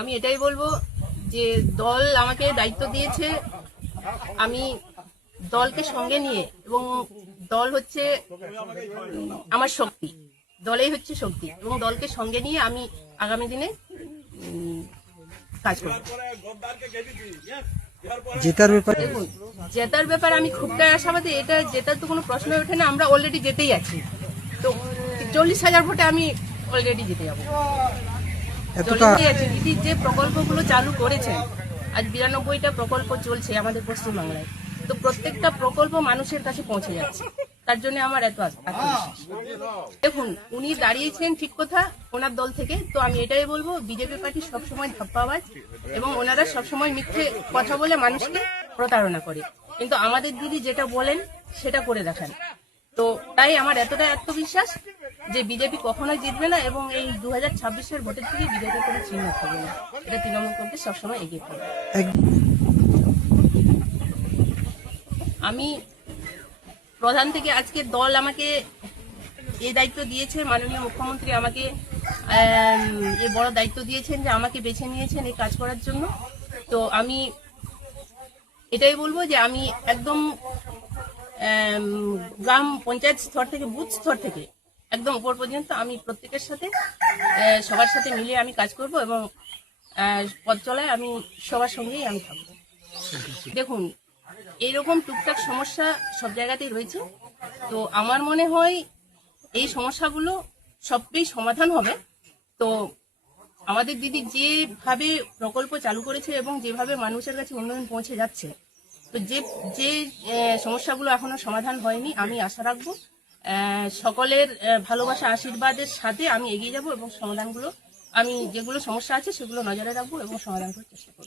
আমি এটাই বলবো যে দল আমাকে দায়িত্ব দিয়েছে, আমি দলকে সঙ্গে নিয়ে, এবং দল হচ্ছে আমার শক্তি, দলেই হচ্ছে শক্তি, এবং দলকে সঙ্গে নিয়ে আমি আগামী দিনে কাজ করব। জেতার ব্যাপারে দেখুন, জেতার ব্যাপারে আমি খুবটাই আশাবাদী। এটা জেতার তো কোনো প্রশ্ন ওঠে না, আমরা অলরেডি যেতেই আছি। তো 40,000 ভোটে আমি অলরেডি জিতে যাবো। এতটা দিদি যে প্রকল্পগুলো চালু করেছেন, আজ 92টা প্রকল্প চলছে আমাদের পশ্চিমবাংলায়, তো প্রত্যেকটা প্রকল্প মানুষের কাছে পৌঁছে যাচ্ছে, তার জন্য আমার এত আত্মবিশ্বাস। দেখুন, উনি দাঁড়িয়েছেন ঠিক কথা ওনার দল থেকে, তো আমি এটাই বলবো বিজেপি পার্টি সবসময় ধাপ্পাবাজ, এবং ওনারা সবসময় মিথ্যে কথা বলে মানুষকে প্রতারণা করে, কিন্তু আমাদের দিদি যেটা বলেন সেটা করে দেখান। তো তাই আমার এতটাই আত্মবিশ্বাস যে বিজেপি কখনোই জিতবে না, এবং এই 2026-এর ভোটের থেকে বিজেপি কোনো চিহ্ন থাকবে না। এটা তৃণমূল কংগ্রেস সবসময় এগিয়ে থাকবে। এক- আমি প্রধান থেকে আজকে দল আমাকে এই দায়িত্ব দিয়েছে, মাননীয় মুখ্যমন্ত্রী আমাকে এই বড় দায়িত্ব দিয়েছেন যে আমাকে বেছে নিয়েছেন এই কাজ করার জন্য। তো আমি এটাই বলবো যে আমি একদম গ্রাম পঞ্চায়েত স্তর থেকে, বুথ স্তর থেকে একদম উপর পর্যন্ত আমি প্রত্যেকের সাথে, সবার সাথে মিলিয়ে আমি কাজ করব, এবং পথ চলায় আমি সবার সঙ্গেই আমি থাকবো। দেখুন, এইরকম টুকটাক সমস্যা সব জায়গাতেই রয়েছে, তো আমার মনে হয় এই সমস্যাগুলো সবটাই সমাধান হবে। তো আমাদের দিদি যেভাবে প্রকল্প চালু করেছে এবং যেভাবে মানুষের কাছে উন্নয়ন পৌঁছে যাচ্ছে, তো যে যে সমস্যাগুলো এখনো সমাধান হয়নি, আমি আশা রাখবো সকলের ভালোবাসা আশীর্বাদের সাথে আমি এগিয়ে যাব, এবং সমাধানগুলো, আমি যেগুলো সমস্যা আছে সেগুলো নজরে রাখবো এবং সমাধান করার চেষ্টা করবো।